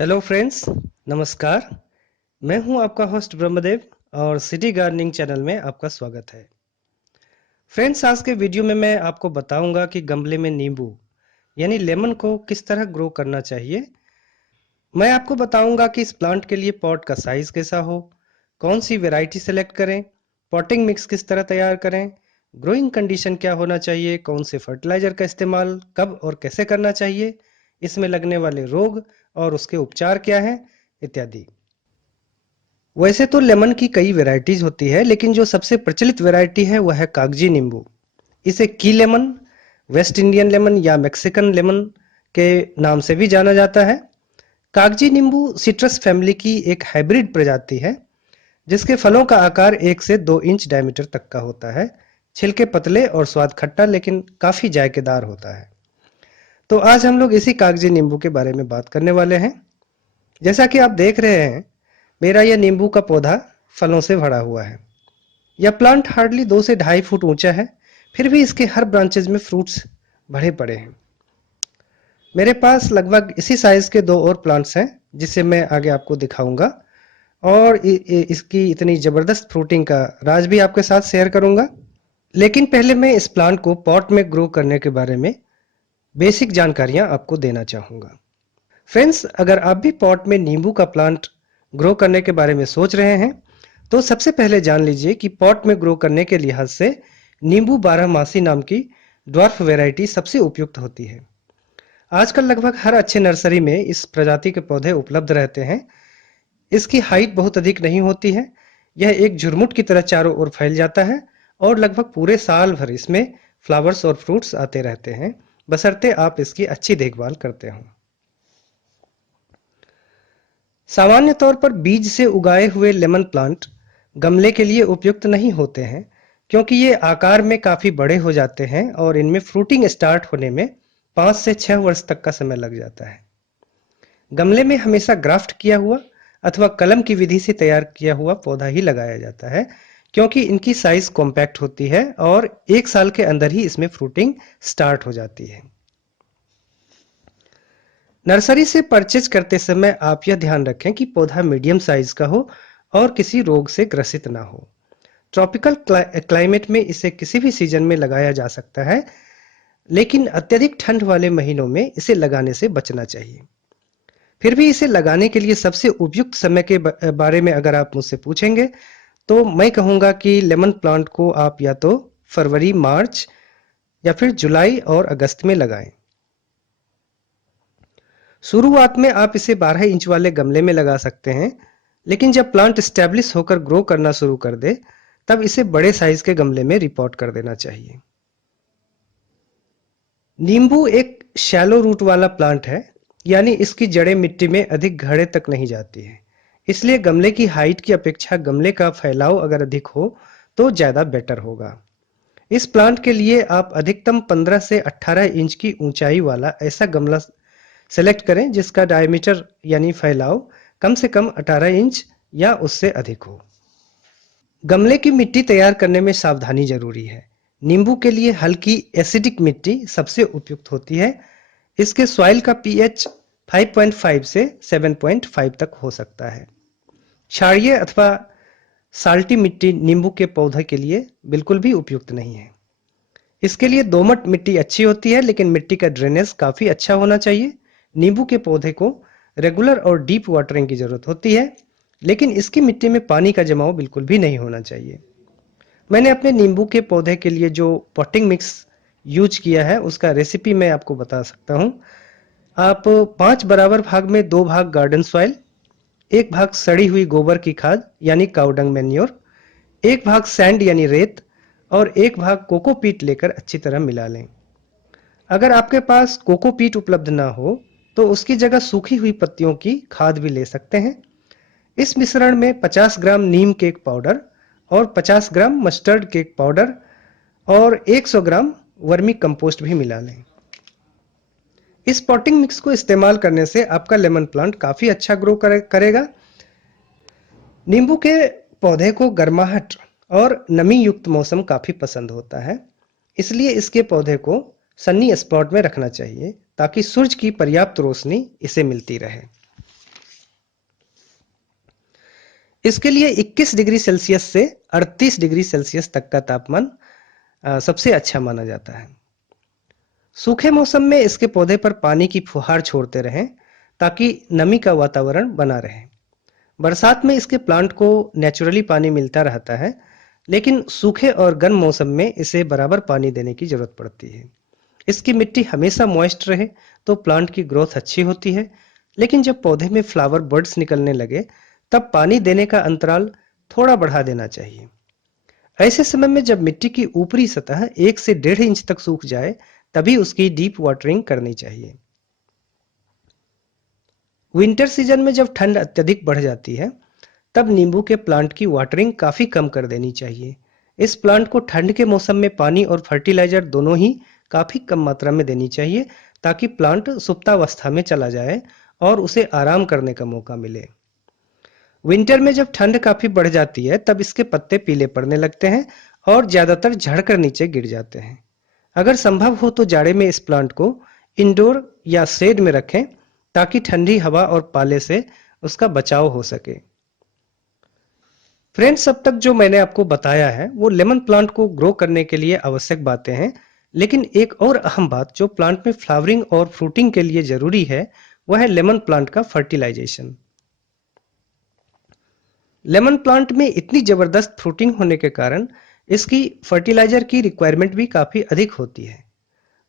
Hello friends, नमस्कार। मैं हूं आपका होस्ट ब्रह्मदेव और सिटी गार्डनिंग चैनल में आपका स्वागत है। फ्रेंड्स, आज के वीडियो में मैं आपको बताऊंगा कि गमले में नींबू यानी लेमन को किस तरह ग्रो करना चाहिए। मैं आपको बताऊंगा कि इस प्लांट के लिए पॉट का साइज कैसा हो, कौन सी वैरायटी सेलेक्ट करें, पॉटिंग मिक्स किस तरह तैयार करें, ग्रोइंग कंडीशन क्या होना चाहिए, कौन से फर्टिलाइजर का इस्तेमाल कब और कैसे करना चाहिए, इसमें लगने वाले रोग और उसके उपचार क्या हैं, इत्यादि। वैसे तो लेमन की कई वैरायटीज होती है, लेकिन जो सबसे प्रचलित वैरायटी है वह है कागजी नींबू। इसे की लेमन, वेस्ट इंडियन लेमन या मैक्सिकन लेमन के नाम से भी जाना जाता है। कागजी नींबू सिट्रस फैमिली की एक हाइब्रिड प्रजाति है, जिसके फलों का आकार 1 से 2 इंच डायमीटर तक का होता है। छिलके पतले और स्वाद खट्टा लेकिन काफी जायकेदार होता है। तो आज हम लोग इसी कागजी नींबू के बारे में बात करने वाले हैं। जैसा कि आप देख रहे हैं, मेरा यह नींबू का पौधा फलों से भरा हुआ है। यह प्लांट हार्डली 2 से ढाई फुट ऊंचा है, फिर भी इसके हर ब्रांचेज में फ्रूट्स भरे पड़े हैं। मेरे पास लगभग इसी साइज के 2 और प्लांट्स हैं, जिसे मैं आगे आपको दिखाऊंगा और इसकी इतनी जबरदस्त फ्रूटिंग का राज भी आपके साथ शेयर करूंगा। लेकिन पहले मैं इस प्लांट को पॉट में ग्रो करने के बारे में बेसिक जानकारियां आपको देना चाहूंगा। फ्रेंड्स, अगर आप भी पॉट में नींबू का प्लांट ग्रो करने के बारे में सोच रहे हैं, तो सबसे पहले जान लीजिए कि पॉट में ग्रो करने के लिहाज से नींबू बारहमासी नाम की ड्वार्फ वैरायटी सबसे उपयुक्त होती है। आजकल लगभग हर अच्छे नर्सरी में इस प्रजाति के पौधे उपलब्ध रहते हैं। इसकी हाइट बहुत अधिक नहीं होती है। यह एक झुरमुट की तरह चारों ओर फैल जाता है और लगभग पूरे साल भर इसमें फ्लावर्स और फ्रूट्स आते रहते हैं, बशर्ते आप इसकी अच्छी देखभाल करते हों। सामान्य तौर पर बीज से उगाए हुए लेमन प्लांट गमले के लिए उपयुक्त नहीं होते हैं, क्योंकि ये आकार में काफी बड़े हो जाते हैं और इनमें फ्रूटिंग स्टार्ट होने में 5 से 6 वर्ष तक का समय लग जाता है। गमले में हमेशा ग्राफ्ट किया हुआ अथवा कलम की विधि से तैयार किया हुआ पौधा ही लगाया जाता है, क्योंकि इनकी साइज कॉम्पैक्ट होती है और 1 साल के अंदर ही इसमें फ्रूटिंग स्टार्ट हो जाती है। नर्सरी से परचेज करते समय आप यह ध्यान रखें कि पौधा मीडियम साइज का हो और किसी रोग से ग्रसित ना हो। ट्रॉपिकल क्लाइमेट में इसे किसी भी सीजन में लगाया जा सकता है, लेकिन अत्यधिक ठंड वाले महीनों में इसे लगाने से बचना चाहिए। फिर भी इसे लगाने के लिए सबसे उपयुक्त समय के बारे में अगर आप मुझसे पूछेंगे, तो मैं कहूँगा कि लेमन प्लांट को आप या तो फरवरी, मार्च या फिर जुलाई और अगस्त में लगाएं। शुरुआत में आप इसे 12 इंच वाले गमले में लगा सकते हैं, लेकिन जब प्लांट स्टैब्लिश होकर ग्रो करना शुरू कर दे, तब इसे बड़े साइज के गमले में रिपोर्ट कर देना चाहिए। नींबू एक शैलो रूट वाला प्लांट है, यानी इसकी जड़ें मिट्टी में अधिक गहरे तक नहीं जाती है। इसलिए गमले की हाइट की अपेक्षा गमले का फैलाव अगर अधिक हो तो ज़्यादा बेटर होगा। इस प्लांट के लिए आप अधिकतम 15 से 18 इंच की ऊंचाई वाला ऐसा गमला सेलेक्ट करें जिसका डायमीटर यानी फैलाव कम से कम 18 इंच या उससे अधिक हो। गमले की मिट्टी तैयार करने में सावधानी जरूरी है। नींबू के लिए हल्की एसिडिक मिट्टी सबसे उपयुक्त होती है। इसके सॉइल का पीएच 5.5 से 7.5 तक हो सकता है। क्षारीय अथवा साल्टी मिट्टी नींबू के पौधे के लिए बिल्कुल भी उपयुक्त नहीं है। इसके लिए दोमट मिट्टी अच्छी होती है, लेकिन मिट्टी का ड्रेनेज काफी अच्छा होना चाहिए। नींबू के पौधे को रेगुलर और डीप वाटरिंग की जरूरत होती है, लेकिन इसकी मिट्टी में पानी का जमाव बिल्कुल भी नहीं होना चाहिए। मैंने अपने नींबू के पौधे के लिए जो पॉटिंग मिक्स यूज किया है, उसका रेसिपी मैं आपको बता सकता हूँ। आप 5 बराबर भाग में 2 भाग गार्डन सॉइल, 1 भाग सड़ी हुई गोबर की खाद यानी काउडंग मैन्योर, 1 भाग सैंड यानी रेत और 1 भाग कोकोपीट लेकर अच्छी तरह मिला लें। अगर आपके पास कोकोपीट उपलब्ध ना हो, तो उसकी जगह सूखी हुई पत्तियों की खाद भी ले सकते हैं। इस मिश्रण में 50 ग्राम नीम केक पाउडर और 50 ग्राम मस्टर्ड केक पाउडर और 100 ग्राम वर्मी कंपोस्ट भी मिला लें। इस पॉटिंग मिक्स को इस्तेमाल करने से आपका लेमन प्लांट काफी अच्छा ग्रो करेगा। नींबू के पौधे को गर्माहट और नमी युक्त मौसम काफी पसंद होता है, इसलिए इसके पौधे को सन्नी स्पॉट में रखना चाहिए ताकि सूरज की पर्याप्त रोशनी इसे मिलती रहे। इसके लिए 21 डिग्री सेल्सियस से 38 डिग्री सेल्सियस तक का तापमान सबसे अच्छा माना जाता है। सूखे मौसम में इसके पौधे पर पानी की फुहार छोड़ते रहें ताकि नमी का वातावरण बना रहे। बरसात में इसके प्लांट को नेचुरली पानी मिलता रहता है, लेकिन सूखे और गर्म मौसम में इसे बराबर पानी देने की जरूरत पड़ती है। इसकी मिट्टी हमेशा मॉइस्ट रहे तो प्लांट की ग्रोथ अच्छी होती है, लेकिन जब पौधे में फ्लावर बर्ड्स निकलने लगे तब पानी देने का अंतराल थोड़ा बढ़ा देना चाहिए। ऐसे समय में जब मिट्टी की ऊपरी सतह 1 से 1.5 इंच तक सूख जाए तभी उसकी डीप वाटरिंग करनी चाहिए। विंटर सीजन में जब ठंड अत्यधिक बढ़ जाती है तब नींबू के प्लांट की वाटरिंग काफी कम कर देनी चाहिए। इस प्लांट को ठंड के मौसम में पानी और फर्टिलाइजर दोनों ही काफी कम मात्रा में देनी चाहिए ताकि प्लांट सुप्तावस्था में चला जाए और उसे आराम करने का मौका मिले। विंटर में जब ठंड काफी बढ़ जाती है तब इसके पत्ते पीले पड़ने लगते हैं और ज्यादातर झड़कर नीचे गिर जाते हैं। अगर संभव हो तो जाड़े में इस प्लांट को इंडोर या शेड में रखें ताकि ठंडी हवा और पाले से उसका बचाव हो सके। फ्रेंड्स, अब तक जो मैंने आपको बताया है वो लेमन प्लांट को ग्रो करने के लिए आवश्यक बातें हैं, लेकिन एक और अहम बात जो प्लांट में फ्लावरिंग और फ्रूटिंग के लिए जरूरी है वह है लेमन प्लांट का फर्टिलाइजेशन। लेमन प्लांट में इतनी जबरदस्त फ्रूटिंग होने के कारण इसकी फर्टिलाइजर की रिक्वायरमेंट भी काफी अधिक होती है।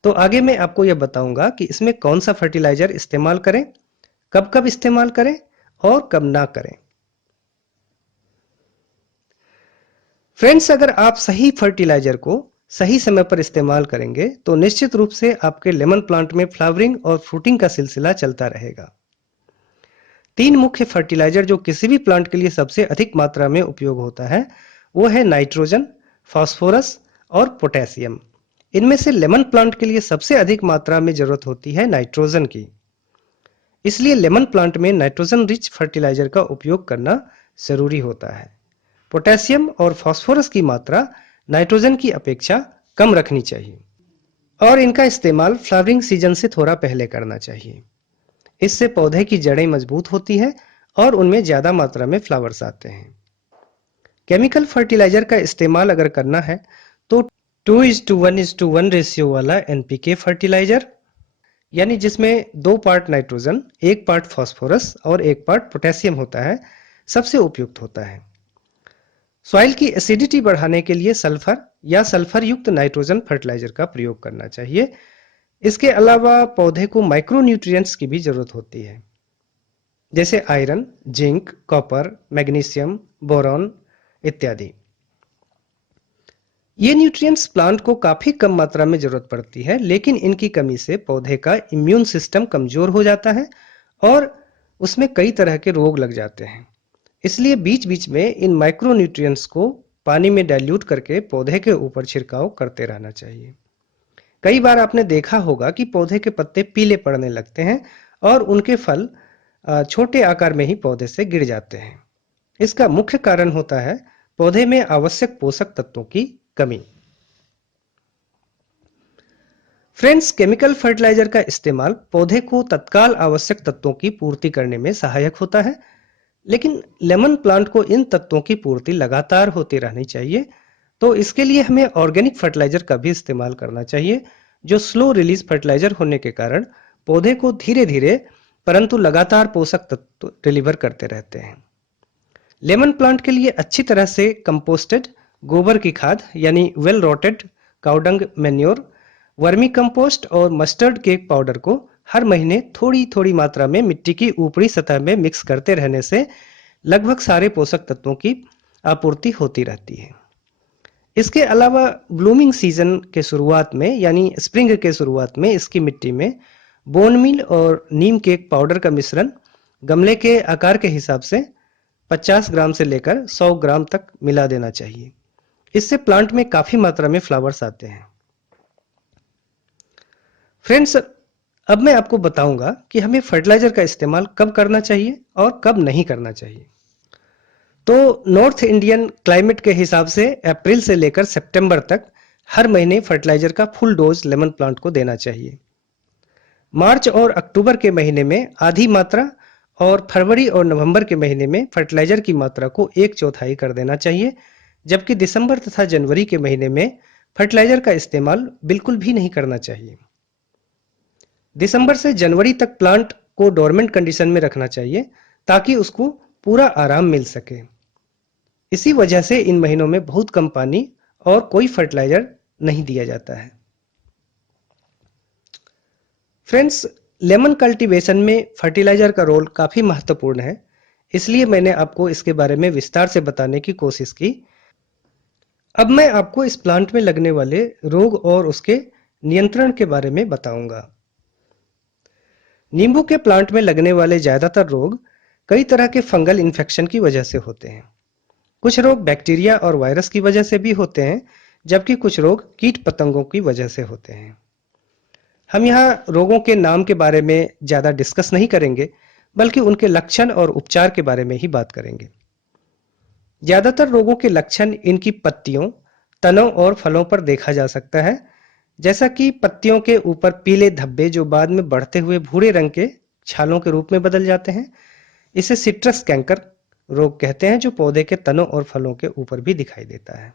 तो आगे मैं आपको यह बताऊंगा कि इसमें कौन सा फर्टिलाइजर इस्तेमाल करें, कब कब इस्तेमाल करें और कब ना करें। फ्रेंड्स, अगर आप सही फर्टिलाइजर को सही समय पर इस्तेमाल करेंगे तो निश्चित रूप से आपके लेमन प्लांट में फ्लावरिंग और फ्रूटिंग का सिलसिला चलता रहेगा। 3 मुख्य फर्टिलाइजर जो किसी भी प्लांट के लिए सबसे अधिक मात्रा में उपयोग होता है वो है नाइट्रोजन, फास्फोरस और पोटेशियम। इनमें से लेमन प्लांट के लिए सबसे अधिक मात्रा में जरूरत होती है नाइट्रोजन की। इसलिए लेमन प्लांट में नाइट्रोजन रिच फर्टिलाइजर का उपयोग करना जरूरी होता है। पोटेशियम और फास्फोरस की मात्रा नाइट्रोजन की अपेक्षा कम रखनी चाहिए और इनका इस्तेमाल फ्लावरिंग सीजन से थोड़ा पहले करना चाहिए। इससे पौधे की जड़ें मजबूत होती है और उनमें ज्यादा मात्रा में फ्लावर्स आते हैं। केमिकल फर्टिलाइजर का इस्तेमाल अगर करना है तो 2:1:1 रेशियो वाला एनपीके फर्टिलाइजर, यानी जिसमें 2 पार्ट नाइट्रोजन, 1 पार्ट फास्फोरस और 1 पार्ट पोटेशियम होता है, सबसे उपयुक्त होता है। सॉइल की एसिडिटी बढ़ाने के लिए सल्फर या सल्फर युक्त नाइट्रोजन फर्टिलाइजर का प्रयोग करना चाहिए। इसके अलावा पौधे को माइक्रोन्यूट्रिएंट्स की भी जरूरत होती है, जैसे iron, zinc, copper, magnesium, boron इत्यादि। ये न्यूट्रिएंट्स प्लांट को काफी कम मात्रा में जरूरत पड़ती है, लेकिन इनकी कमी से पौधे का इम्यून सिस्टम कमजोर हो जाता है और उसमें कई तरह के रोग लग जाते हैं। इसलिए बीच बीच में इन माइक्रो न्यूट्रिएंट्स को पानी में डाइल्यूट करके पौधे के ऊपर छिड़काव करते रहना चाहिए। कई बार आपने देखा होगा कि पौधे के पत्ते पीले पड़ने लगते हैं और उनके फल छोटे आकार में ही पौधे से गिर जाते हैं। इसका मुख्य कारण होता है पौधे में आवश्यक पोषक तत्वों की कमी। फ्रेंड्स, केमिकल फर्टिलाइजर का इस्तेमाल पौधे को तत्काल आवश्यक तत्वों की पूर्ति करने में सहायक होता है, लेकिन लेमन प्लांट को इन तत्वों की पूर्ति लगातार होती रहनी चाहिए। तो इसके लिए हमें ऑर्गेनिक फर्टिलाइजर का भी इस्तेमाल करना चाहिए, जो स्लो रिलीज फर्टिलाइजर होने के कारण पौधे को धीरे धीरे परंतु लगातार पोषक तत्व डिलीवर करते रहते हैं। लेमन प्लांट के लिए अच्छी तरह से कंपोस्टेड गोबर की खाद यानी well rotted cow dung manure, vermicompost और मस्टर्ड केक पाउडर को हर महीने थोड़ी थोड़ी मात्रा में मिट्टी की ऊपरी सतह में मिक्स करते रहने से लगभग सारे पोषक तत्वों की आपूर्ति होती रहती है। इसके अलावा ब्लूमिंग सीजन के शुरुआत में यानी स्प्रिंग के शुरुआत में इसकी मिट्टी में बोन मील और नीम केक पाउडर का मिश्रण गमले के आकार के हिसाब से 50 ग्राम से लेकर 100 ग्राम तक मिला देना चाहिए। इससे प्लांट में काफी मात्रा में फ्लावर्स आते हैं। फ्रेंड्स, अब मैं आपको बताऊंगा कि हमें फर्टिलाइजर का इस्तेमाल कब करना चाहिए और कब नहीं करना चाहिए। तो नॉर्थ इंडियन क्लाइमेट के हिसाब से अप्रैल से लेकर सितंबर तक हर महीने फर्टिलाइजर का फुल डोज लेमन प्लांट को देना चाहिए। मार्च और अक्टूबर के महीने में आधी मात्रा और फरवरी और नवंबर के महीने में फर्टिलाइजर की मात्रा को 1/4 कर देना चाहिए, जबकि दिसंबर तथा जनवरी के महीने में फर्टिलाइजर का इस्तेमाल बिल्कुल भी नहीं करना चाहिए। दिसंबर से जनवरी तक प्लांट को डोरमेंट कंडीशन में रखना चाहिए ताकि उसको पूरा आराम मिल सके। इसी वजह से इन महीनों में बहुत कम पानी और कोई फर्टिलाइजर नहीं दिया जाता है। फ्रेंड्स, लेमन कल्टीवेशन में फर्टिलाइजर का रोल काफी महत्वपूर्ण है, इसलिए मैंने आपको इसके बारे में विस्तार से बताने की कोशिश की। अब मैं आपको इस प्लांट में लगने वाले रोग और उसके नियंत्रण के बारे में बताऊंगा। नींबू के प्लांट में लगने वाले ज्यादातर रोग कई तरह के फंगल इन्फेक्शन की वजह से होते हैं। कुछ रोग बैक्टीरिया और वायरस की वजह से भी होते हैं, जबकि कुछ रोग कीट पतंगों की वजह से होते हैं। हम यहाँ रोगों के नाम के बारे में ज़्यादा डिस्कस नहीं करेंगे, बल्कि उनके लक्षण और उपचार के बारे में ही बात करेंगे। ज़्यादातर रोगों के लक्षण इनकी पत्तियों, तनों और फलों पर देखा जा सकता है, जैसा कि पत्तियों के ऊपर पीले धब्बे जो बाद में बढ़ते हुए भूरे रंग के छालों के रूप में बदल जाते हैं। इसे सिट्रस कैंकर रोग कहते हैं, जो पौधे के तनों और फलों के ऊपर भी दिखाई देता है।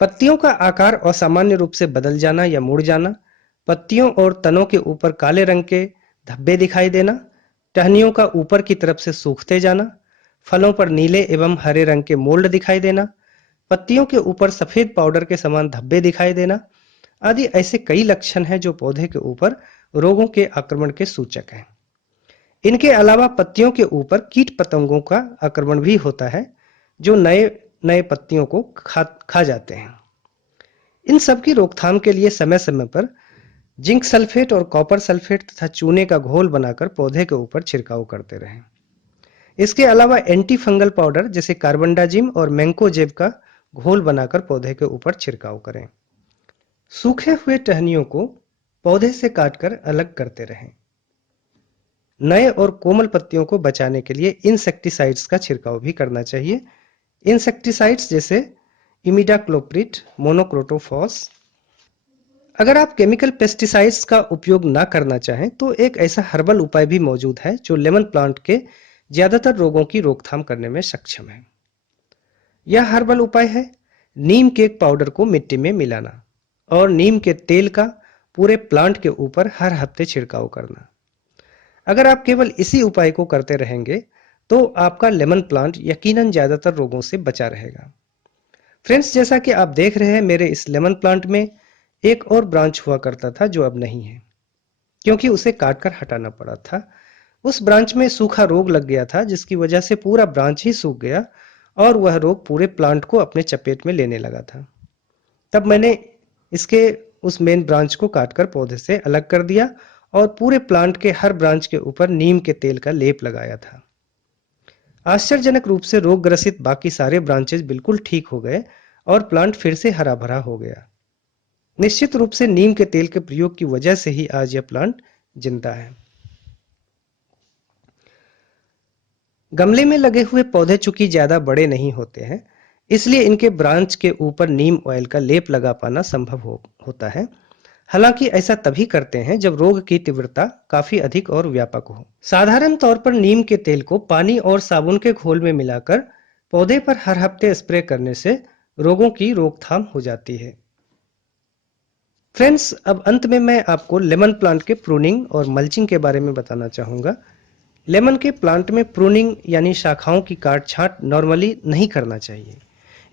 पत्तियों का आकार असामान्य रूप से बदल जाना या मुड़ जाना, पत्तियों और तनों के ऊपर काले रंग के धब्बे दिखाई देना, टहनियों का ऊपर की तरफ से सूखते जाना, फलों पर नीले एवं हरे रंग के मोल्ड दिखाई देना, पत्तियों के ऊपर सफेद पाउडर के समान धब्बे दिखाई देना आदि ऐसे कई लक्षण हैं जो पौधे के ऊपर रोगों के आक्रमण के सूचक हैं। इनके अलावा पत्तियों के ऊपर कीट पतंगों का आक्रमण भी होता है, जो नए नए पत्तियों को खा जाते हैं। इन सब की रोकथाम के लिए समय समय पर जिंक सल्फेट और कॉपर सल्फेट तथा चूने का घोल बनाकर पौधे के ऊपर छिड़काव करते रहें। इसके अलावा एंटी फंगल पाउडर जैसे कार्बनडाजिम और मैंकोजेब का घोल बनाकर पौधे के ऊपर छिड़काव करें। सूखे हुए टहनियों को पौधे से काटकर अलग करते रहें। नए और कोमल पत्तियों को बचाने के लिए इंसेक्टिसाइड्स का छिड़काव भी करना चाहिए। इंसेक्टिसाइड्स जैसे इमिडाक्लोप्रिड, मोनोक्रोटोफॉस। अगर आप केमिकल पेस्टिसाइड्स का उपयोग ना करना चाहें तो एक ऐसा हर्बल उपाय भी मौजूद है जो लेमन प्लांट के ज्यादातर रोगों की रोकथाम करने में सक्षम है। यह हर्बल उपाय है नीम के पाउडर को मिट्टी में मिलाना और नीम के तेल का पूरे प्लांट के ऊपर हर हफ्ते छिड़काव करना। अगर आप केवल इसी उपाय को करते रहेंगे तो आपका लेमन प्लांट यकीनन ज्यादातर रोगों से बचा रहेगा। फ्रेंड्स, जैसा कि आप देख रहे हैं, मेरे इस लेमन प्लांट में एक और ब्रांच हुआ करता था जो अब नहीं है, क्योंकि उसे काटकर हटाना पड़ा था। उस ब्रांच में सूखा रोग लग गया था, जिसकी वजह से पूरा ब्रांच ही सूख गया और वह रोग पूरे प्लांट को अपने चपेट में लेने लगा था। तब मैंने इसके उस मेन ब्रांच को काटकर पौधे से अलग कर दिया और पूरे प्लांट के हर ब्रांच के ऊपर नीम के तेल का लेप लगाया था। आश्चर्यजनक रूप से रोग ग्रसित बाकी सारे ब्रांचेस बिल्कुल ठीक हो गए और प्लांट फिर से हरा भरा हो गया। निश्चित रूप से नीम के तेल के प्रयोग की वजह से ही आज यह प्लांट जिंदा है। गमले में लगे हुए पौधे चूंकि ज्यादा बड़े नहीं होते हैं, इसलिए इनके ब्रांच के ऊपर नीम ऑयल का लेप लगा पाना संभव होता है। हालांकि ऐसा तभी करते हैं जब रोग की तीव्रता काफी अधिक और व्यापक हो। साधारण तौर पर नीम के तेल को पानी और साबुन के घोल में मिलाकर पौधे पर हर हफ्ते स्प्रे करने से रोगों की रोकथाम हो जाती है। फ्रेंड्स, अब अंत में मैं आपको लेमन प्लांट के प्रूनिंग और मल्चिंग के बारे में बताना चाहूँगा। लेमन के प्लांट में प्रूनिंग यानी शाखाओं की काट छांट नॉर्मली नहीं करना चाहिए।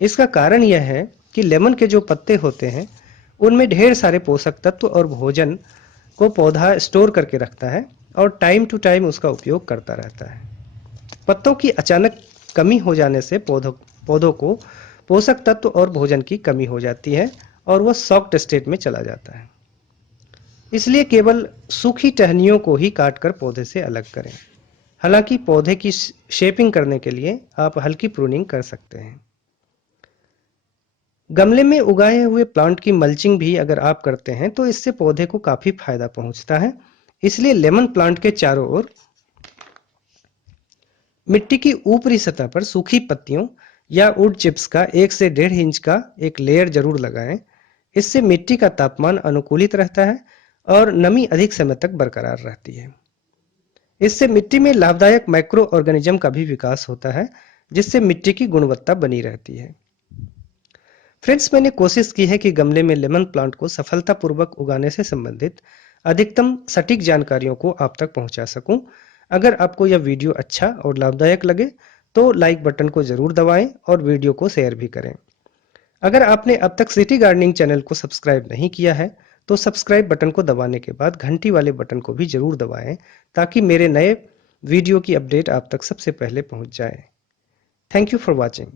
इसका कारण यह है कि लेमन के जो पत्ते होते हैं उनमें ढेर सारे पोषक तत्व और भोजन को पौधा स्टोर करके रखता है और टाइम टू टाइम उसका उपयोग करता रहता है। पत्तों की अचानक कमी हो जाने से पौधों को पोषक तत्व और भोजन की कमी हो जाती है और वह सॉफ्ट स्टेट में चला जाता है। इसलिए केवल सूखी टहनियों को ही काटकर पौधे से अलग करें। हालांकि पौधे की शेपिंग करने के लिए आप हल्की प्रूनिंग कर सकते हैं। गमले में उगाए हुए प्लांट की मल्चिंग भी अगर आप करते हैं तो इससे पौधे को काफी फायदा पहुंचता है। इसलिए लेमन प्लांट के चारों ओर मिट्टी की ऊपरी सतह पर सूखी पत्तियों या वुड चिप्स का 1 से 1.5 इंच का एक लेयर जरूर लगाएं। इससे मिट्टी का तापमान अनुकूलित रहता है और नमी अधिक समय तक बरकरार रहती है। इससे मिट्टी में लाभदायक माइक्रो ऑर्गेनिज्म का भी विकास होता है, जिससे मिट्टी की गुणवत्ता बनी रहती है। फ्रेंड्स, मैंने कोशिश की है कि गमले में लेमन प्लांट को सफलतापूर्वक उगाने से संबंधित अधिकतम सटीक जानकारियों को आप तक पहुंचा सकूं। अगर आपको यह वीडियो अच्छा और लाभदायक लगे तो लाइक बटन को जरूर दबाएं और वीडियो को शेयर भी करें। अगर आपने अब तक सिटी गार्डनिंग चैनल को सब्सक्राइब नहीं किया है तो सब्सक्राइब बटन को दबाने के बाद घंटी वाले बटन को भी जरूर दबाएं, ताकि मेरे नए वीडियो की अपडेट आप तक सबसे पहले पहुंच जाए। Thank you for watching.